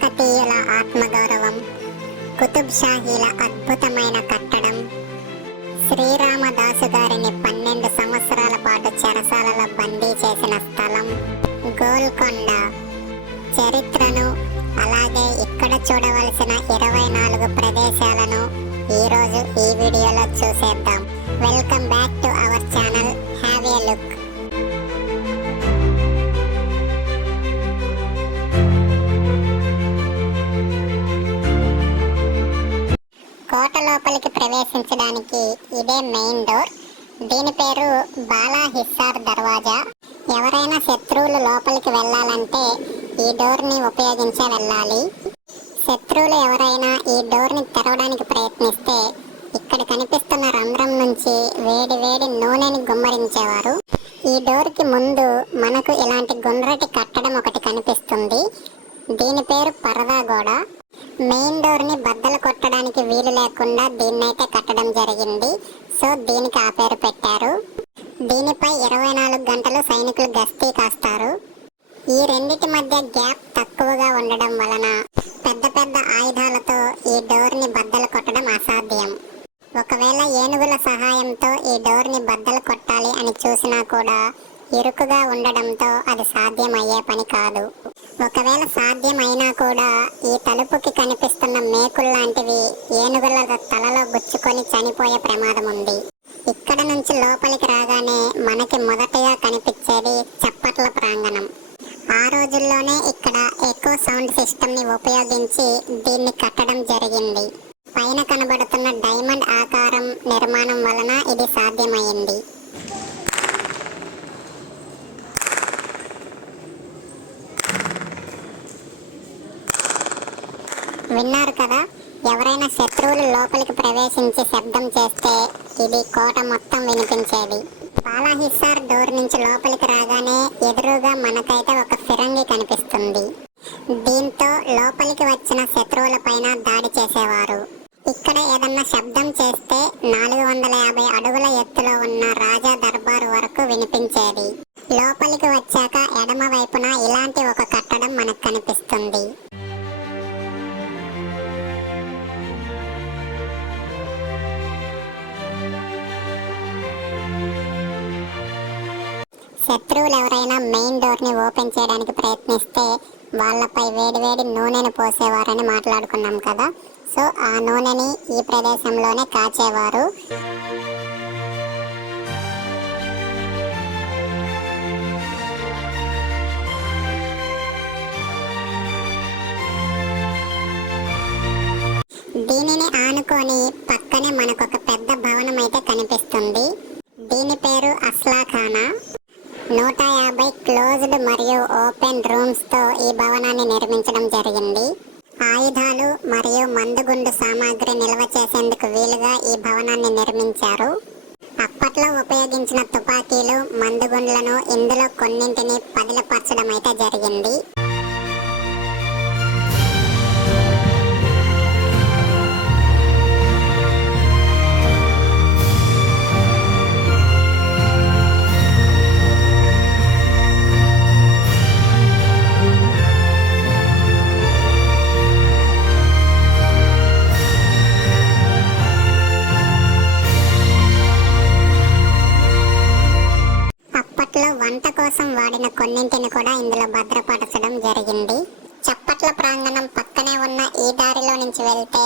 కాకతీయుల ఆత్మగౌరవం, కుతుబ్ షాహీల అద్భుతమైన కట్టడం, శ్రీరామదాసు గారిని 12 సంవత్సరాల పాటు చెరసాలలో బందీ చేసిన స్థలం, గోల్కొండ చరిత్రను, అలాగే ఇక్కడ చూడవలసిన 24 ప్రదేశాలను ఈరోజు ఈ వీడియోలో చూసేద్దాం. Welcome back to our channel. Have a look. కోట లోపలికి ప్రవేశించడానికి ఇదే మెయిన్ డోర్. దీని పేరు బాలా హిస్సార్ దర్వాజా. ఎవరైనా శత్రువులు లోపలికి వెళ్ళాలంటే ఈ డోర్ని ఉపయోగించే వెళ్ళాలి. శత్రువులు ఎవరైనా ఈ డోర్ని తెరవడానికి ప్రయత్నిస్తే ఇక్కడ కనిపిస్తున్న రంధ్రం నుంచి వేడి వేడి నూనెని గుమ్మరించేవారు. ఈ డోర్కి ముందు మనకు ఇలాంటి గుండ్రటి కట్టడం ఒకటి కనిపిస్తుంది. దీని పేరు పరదా గోడ. మెయిన్ డోర్ని బద్దలు కొట్టడానికి వీలు లేకుండా దీన్నైతే కట్టడం జరిగింది. సో దీనికి ఆ పేరు పెట్టారు. దీనిపై 24 గంటలు సైనికులు గస్తీ కాస్తారు. ఈ రెండిటి మధ్య గ్యాప్ తక్కువగా ఉండడం వలన పెద్ద పెద్ద ఆయుధాలతో ఈ డోర్ని బద్దలు కొట్టడం అసాధ్యం. ఒకవేళ ఏనుగుల సహాయంతో ఈ డోర్ని బద్దలు కొట్టాలి అని చూసినా కూడా ఇరుకుగా ఉండడంతో అది సాధ్యమయ్యే పని కాదు. ఒకవేళ సాధ్యమైనా కూడా ఈ తలుపుకి కనిపిస్తున్న మేకుల్లాంటివి ఏనుగుల తలలో గుచ్చుకొని చనిపోయే ప్రమాదం ఉంది. ఇక్కడ నుంచి లోపలికి రాగానే మనకి మొదటగా కనిపించేది చప్పట్ల ప్రాంగణం. ఆ రోజుల్లోనే ఇక్కడ ఎకో సౌండ్ సిస్టమ్ ని ఉపయోగించి దీన్ని కట్టడం జరిగింది. పైన కనబడుతున్న డైమండ్ ఆకారం నిర్మాణం వలన ఇది సాధ్యమైంది. విన్నారు కదా, ఎవరైనా శత్రువులు లోపలికి ప్రవేశించి శబ్దం చేస్తే ఇది కోట మొత్తం వినిపించేది. బాలా హిస్సార్ డోర్ నుంచి లోపలికి రాగానే ఎదురుగా మనకైతే ఒక ఫిరంగి కనిపిస్తుంది. దీంతో లోపలికి వచ్చిన శత్రువుల పైన దాడి చేసేవారు. ఇక్కడ ఏదన్నా శబ్దం చేస్తే 450 అడుగుల ఎత్తులో ఉన్న రాజా దర్బారు వరకు వినిపించేది. లోపలికి వచ్చాక ఎడమ వైపున ఇలాంటి ఒక కట్టడం మనకు కనిపిస్తుంది. శత్రువులు ఎవరైనా మెయిన్ డోర్ని ఓపెన్ చేయడానికి ప్రయత్నిస్తే వాళ్ళపై వేడివేడి నూనెను పోసేవారని మాట్లాడుకున్నాం కదా. సో ఆ నూనెని ఈ ప్రదేశంలోనే కాచేవారు. దీనిని ఆనుకొని పక్కనే మనకొక పెద్ద భవనం అయితే కనిపిస్తుంది. దీని పేరు అస్లాఖానా. 150 క్లోజ్డ్ మరియు ఓపెన్ రూమ్స్ తో ఈ భవనాన్ని నిర్మించడం జరిగింది. ఆయుధాలు మరియు మందుగుండు సామాగ్రి నిల్వ చేసేందుకు వీలుగా ఈ భవనాన్ని నిర్మించారు. అప్పట్లో ఉపయోగించిన తుపాకీలు, మందుగుండ్లను ఇందులో కొన్నింటిని పదిలపరచడం అయితే జరిగింది. వంట కోసం వాడిన కొన్నింటిని కూడా ఇందులో భద్రపరచడం జరిగింది. చప్పట్ల ప్రాంగణం పక్కనే ఉన్న ఈ దారిలో నుంచి వెళ్తే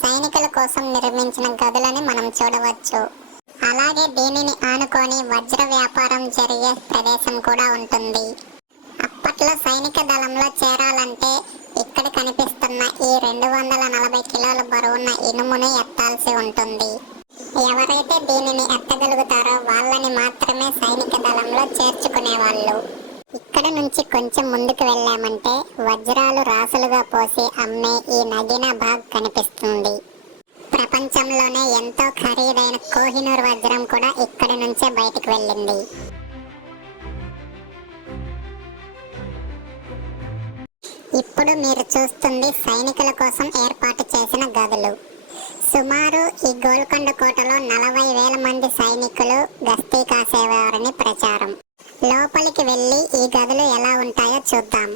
సైనికుల కోసం నిర్మించిన గదులని మనం చూడవచ్చు. అలాగే దీనిని ఆనుకొని వజ్ర వ్యాపారం జరిగే ప్రదేశం కూడా ఉంటుంది. అప్పట్లో సైనిక దళంలో చేరాలంటే ఇక్కడ కనిపిస్తున్న ఈ 240 కిలోల బరువున్న ఇనుమును ఎత్తాల్సి ఉంటుంది. ఎవరైతే దీనిని ఎత్తగలుగుతారో వాళ్ళని మాత్రమే సైనిక దళంలో చేర్చుకునేవాళ్ళు. ఇక్కడ నుంచి కొంచెం ముందుకు వెళ్ళామంటే వజ్రాలు రాసులుగా పోసి అమ్మే ఈ నగినా బాగ్ కనిపిస్తుంది. ప్రపంచంలోనే ఎంతో ఖరీదైన కోహినూర్ వజ్రం కూడా ఇక్కడి నుంచే బయటకు వెళ్ళింది. ఇప్పుడు మీరు చూస్తుంది సైనికుల కోసం ఏర్పాటు చేసిన గదులు. సుమారు ఈ గోల్కొండ కోటలో 40,000 మంది సైనికులు గస్తీ కాసేవారని ప్రచారం. లోపలికి వెళ్ళి ఈ గదులు ఎలా ఉంటాయో చూద్దాం.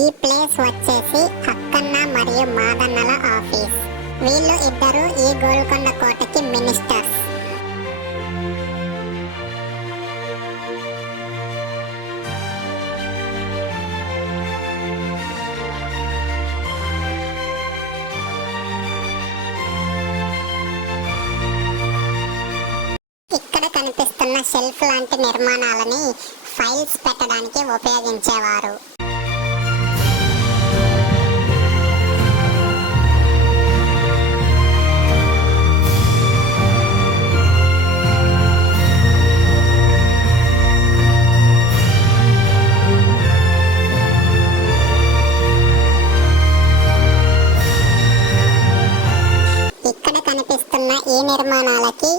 ఈ ప్లేస్ వచ్చేసి అక్కన్న మరియు మాదన్నల ఆఫీస్. వీళ్ళు ఇద్దరు ఈ గోల్కొండ కోటకి మినిస్టర్స్. ఇక్కడ కనిపిస్తున్న షెల్ఫ్ లాంటి నిర్మాణాలని ఫైల్స్ పెట్టడానికి ఉపయోగించేవారు. ఇక్కడ కనిపిస్తున్న ఈ నిర్మాణాలకి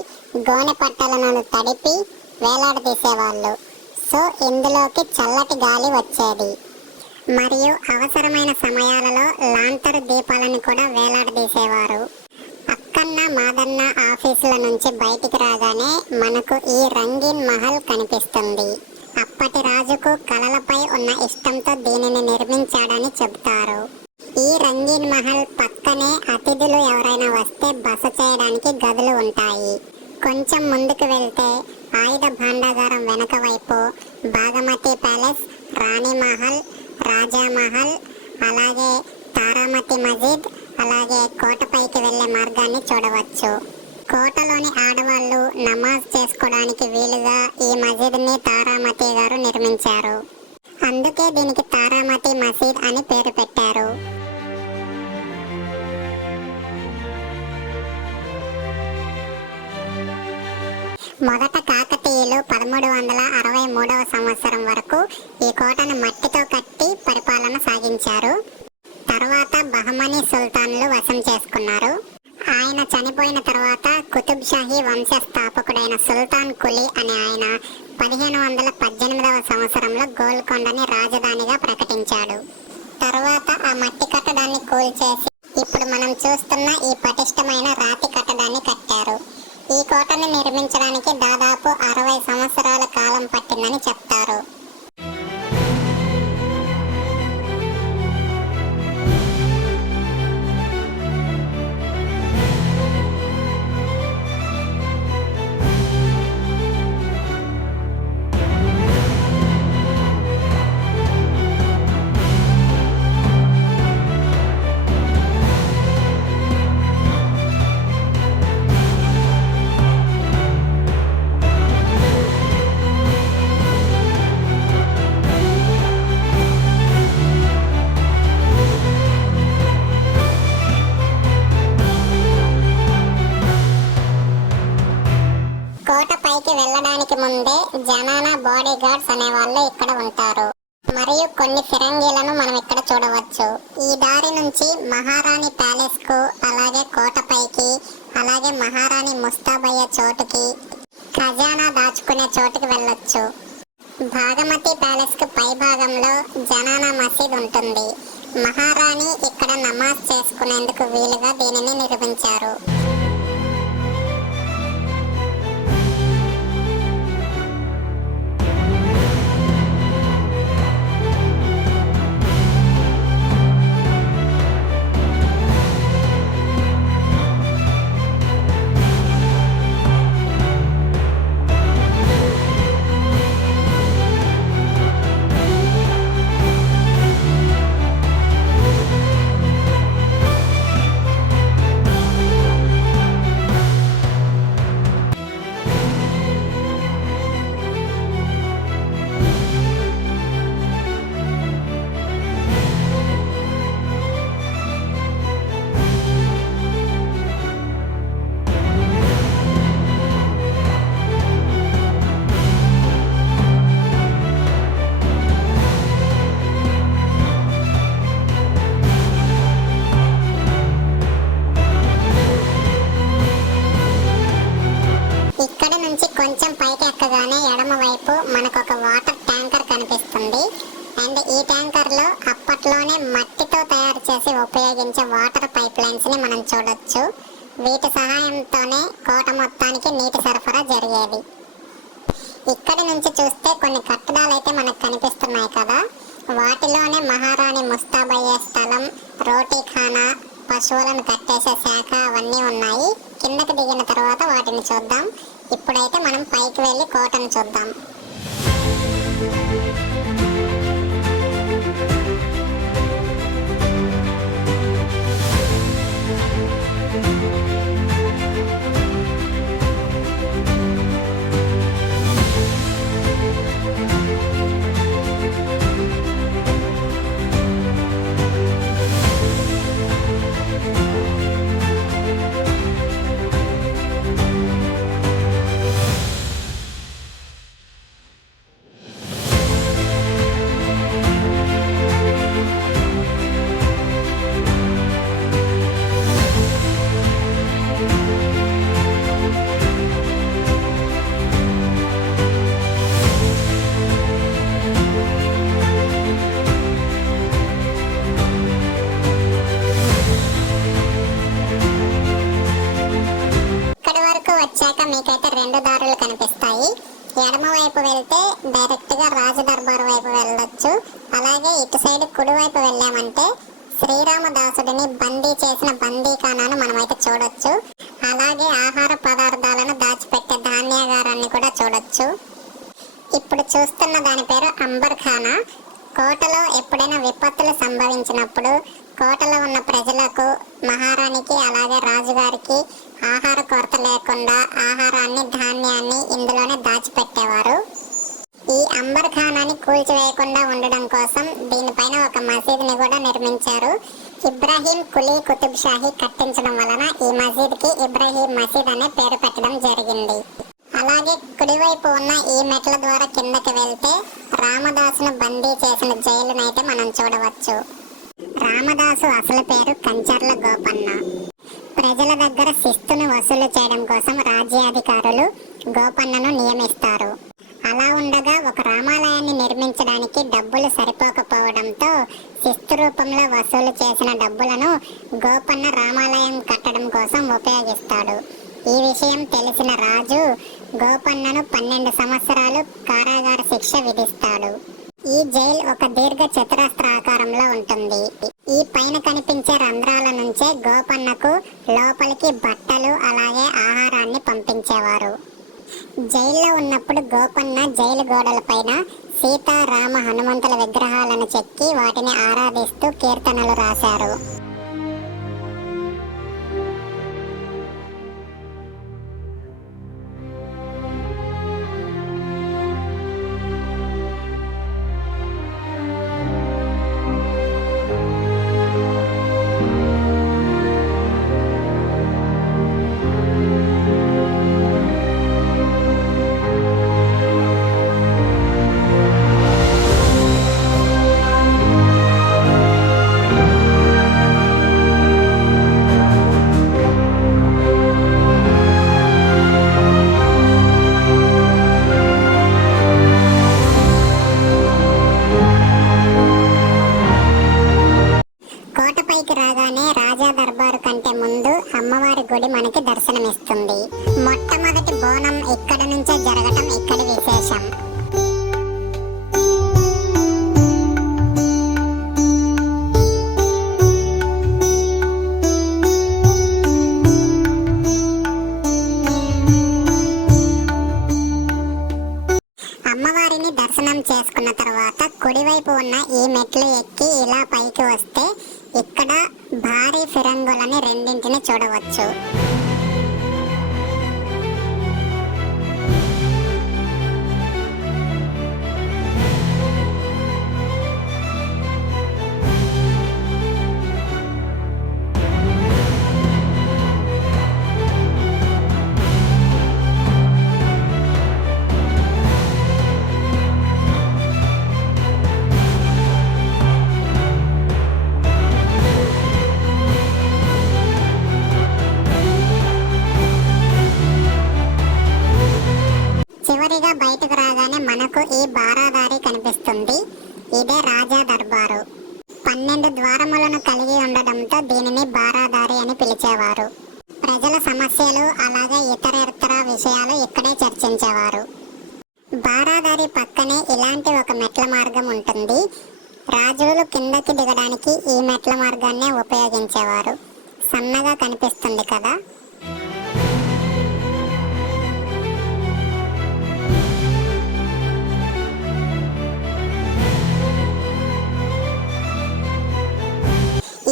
గోనె పట్టలను తడిపి వేలాడదీసేవాళ్ళు. సో ఇందులోకి చల్లటి గాలి వచ్చేది. మరియు అవసరమైన సమయాలలో లాంతరు దీపాలను కూడా వేలాడదీసేవారు. అక్కన్న మాదన్న ఆఫీసుల నుంచి బయటికి రాగానే మనకు ఈ రంగీన్ మహల్ కనిపిస్తుంది. అప్పటి రాజుకు కళలపై ఉన్న ఇష్టంతో దీనిని నిర్మించాడని చెబుతారు. ఈ రంగీన్ మహల్ పక్కనే అతిథులు ఎవరైనా వస్తే బస చేయడానికి గదులు ఉంటాయి. కొంచెం ముందుకు వెళ్తే ఆయుధ భాండాగారం వెనక వైపు బాగమతి ప్యాలెస్, రాణి మహల్, రాజా మహల్, అలాగే తారామతి మసీద్, అలాగే కోటపైకి వెళ్లే మార్గాన్ని చూడవచ్చు. కోటలోని ఆడవాళ్లు నమాజ్ చేసుకోవడానికి వీలుగా ఈ మసీద్ని తారామతి గారు నిర్మించారు. అందుకే దీనికి తారామతి మసీద్ అని పేరు పెట్టారు. మొదట కాకతీయులు 1363వ సంవత్సరం వరకు ఈ కోటను మట్టితో కట్టి పరిపాలన సాగించారు. తర్వాత బహమనీ సుల్తాన్లు వశం చేసుకున్నారు. ఆయన చనిపోయిన తర్వాత కుతుబ్ షాహీ వంశ స్థాపకుడైన సుల్తాన్ కులీ అనే ఆయన 1518వ సంవత్సరంలో గోల్కొండని రాజధానిగా ప్రకటించాడు. తర్వాత ఆ మట్టి కట్టడాన్ని కూల్చేసి ఇప్పుడు మనం చూస్తున్న ఈ పటిష్టమైన రాతి కట్టడాన్ని కట్టారు. ఈ కోటను నిర్మించడానికి దాదాపు 60 సంవత్సరాల కాలం పట్టిందని చెప్తారు. కోట పైకి వెళ్ళడానికి ముందే జనానా బాడీ గార్డ్స్ అనే వాళ్ళు ఇక్కడ ఉంటారు. మరియు కొన్ని ఫిరంగీలను మనం ఇక్కడ చూడవచ్చు. ఈ దారి నుంచి మహారాణి ప్యాలెస్ కు, అలాగే కోట పైకి, అలాగే మహారాణి ముస్తాబయ్య చోటుకి, ఖజానా దాచుకునే చోటుకి వెళ్ళొచ్చు. భాగమతి ప్యాలెస్ కు పై భాగంలో జనానా మసీద్ ఉంటుంది. మహారాణి ఇక్కడ నమాజ్ చేసుకునేందుకు వీలుగా దీనిని నిర్మించారు. కొంచెం పైకి ఎక్కగానే ఎడమ వైపు మనకు ఒక వాటర్ ట్యాంకర్ కనిపిస్తుంది. అండ్ ఈ ట్యాంకర్ లో అప్పట్లోనే మట్టితో తయారు చేసి ఉపయోగించే వాటర్ పైప్ లైన్స్ ని మనం చూడొచ్చు. వీటి సహాయంతోనే కోట మొత్తానికి నీటి సరఫరా జరిగేది. ఇక్కడి నుంచి చూస్తే కొన్ని కట్టడాలు అయితే మనకు కనిపిస్తున్నాయి కదా, వాటిలోనే మహారాణి ముస్తాబయ్యే స్థలం, రోటీఖానా, పశువులను కట్టేసే శాఖ అవన్నీ ఉన్నాయి. కిందకి దిగిన తర్వాత వాటిని చూద్దాం. ఇప్పుడైతే మనం పైకి వెళ్ళి కోటను చూద్దాం. వచ్చాక మీకైతే రెండు దారులు కనిపిస్తాయి. ఎడమ వైపు వెళ్తే డైరెక్ట్ గా రాజ దర్బార్ వైపు వెళ్ళొచ్చు. అలాగే ఇటు సైడ్ కుడి వైపు వెళ్ళామంటే శ్రీరామదాసుడిని బందీ చేసిన బందీఖానాను మనమైతే చూడొచ్చు. అలాగే ఆహార పదార్థాలను దాచిపెట్టే ధాన్యాగారాన్ని కూడా చూడొచ్చు. ఇప్పుడు చూస్తున్న దాని పేరు అంబర్ ఖానా. కోటలో ఎప్పుడైనా విపత్తులు సంభవించినప్పుడు కోటలో ఉన్న ప్రజలకు, మహారాణికి అలాగే రాజుగారికి ఆహార కొరత లేకుండా ఆహారాన్ని, ధాన్యాన్ని ఇందులోనే దాచిపెట్టేవారు. ఈ అంబర్ ఖానాని కూల్చివేయకుండా ఉండడం కోసం దీనిపైన ఒక మసీదుని కూడా నిర్మించారు. ఇబ్రాహీం కులీ కుతుబ్ షాహీ కట్టించడం వలన ఈ మసీద్కి ఇబ్రాహీం మసీద్ అనే పేరు పెట్టడం జరిగింది. అలాగే కుడివైపు ఉన్న ఈ మెట్ల ద్వారా కిందకి వెళ్తే రామదాసును బందీ చేసిన జైలునైతే మనం చూడవచ్చు. రామదాసు అసలు పేరు కంచర్ల గోపన్న. ప్రజల దగ్గర శిస్తును వసూలు చేయడం కోసం రాజ్యాధికారులు గోపన్నను నియమిస్తారు. అలా ఉండగా ఒక రామాలయాన్ని నిర్మించడానికి డబ్బులు సరిపోకపోవడంతో శిస్తు రూపంలో వసూలు చేసిన డబ్బులను గోపన్న రామాలయం కట్టడం కోసం ఉపయోగిస్తాడు. ఈ విషయం తెలిసిన రాజు గోపన్నను 12 సంవత్సరాలు కారాగార శిక్ష విధిస్తాడు. ఈ జైలు ఒక దీర్ఘ చతురస్రాకారంలో ఉంటుంది. ఈ పైన కనిపించే రంధ్రాల నుంచే గోపన్నకు లోపలికి బట్టలు అలాగే ఆహారాన్ని పంపించేవారు. జైల్లో ఉన్నప్పుడు గోపన్న జైలు గోడల పైన సీత, రామ, హనుమంతుల విగ్రహాలను చెక్కి వాటిని ఆరాధిస్తూ కీర్తనలు రాశారు. రాగానే రాజా దర్బారు కంటే ముందు అమ్మవారి గుడి మనకి దర్శనమిస్తుంది. మొట్టమొదటి బోనం ఇక్కడ నుంచే జరగటం ఇక్కడి విశేషం. అమ్మవారిని దర్శనం చేసుకున్న తర్వాత కుడివైపు ఉన్న ఈ మెట్లు ఎక్కి ఇలా పైకి వస్తే ఇక్కడ భారీ ఫిరంగులని రెండింటిని చూడవచ్చు. చివరిగా బయటకు రాగానే మనకు ఈ బారాదారి కనిపిస్తుంది. ఇదే రాజా దర్బారు. 12 ద్వారములను కలిగి ఉండడంతో దీనిని బారాదారి అని పిలిచేవారు. ప్రజల సమస్యలు అలాగే ఇతర విషయాలు ఇక్కడే చర్చించేవారు. బారాదారి పక్కనే ఇలాంటి ఒక మెట్ల మార్గం ఉంటుంది. రాజులు కిందకి దిగడానికి ఈ మెట్ల మార్గాన్నే ఉపయోగించేవారు. సన్నగా కనిపిస్తుంది కదా.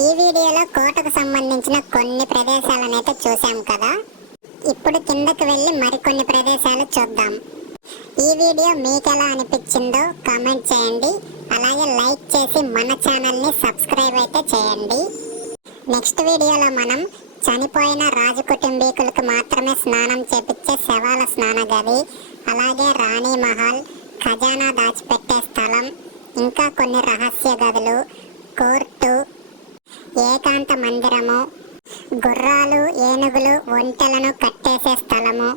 ఈ వీడియోలో కోటకు సంబంధించిన కొన్ని ప్రదేశాలనైతే చూసాం కదా. ఇప్పుడు కిందకి వెళ్ళి మరికొన్ని ప్రదేశాలు చూద్దాం. ఈ వీడియో మీకు ఎలా అనిపించిందో కామెంట్ చేయండి. అలాగే లైక్ చేసి మన ఛానల్ని సబ్స్క్రైబ్ అయితే చేయండి. నెక్స్ట్ వీడియోలో మనం చనిపోయిన రాజు కుటుంబీకులకు మాత్రమే స్నానం చేపించే శవాల స్నాన గది, అలాగే రాణి మహల్, ఖజానా దాచిపెట్టే స్థలం, ఇంకా కొన్ని రహస్య గదులు, కోర్టు, ఏకాంత మందిరము, గుర్రాలు, ఏనుగులు, ఒంటెలను కట్టేసే స్థలము,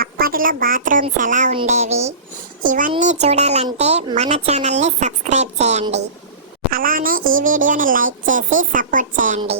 అప్పటిలో బాత్రూమ్స్ ఎలా ఉండేవి, ఇవన్నీ చూడాలంటే మన ఛానల్ని సబ్స్క్రైబ్ చేయండి. అలానే ఈ వీడియోని లైక్ చేసి సపోర్ట్ చేయండి.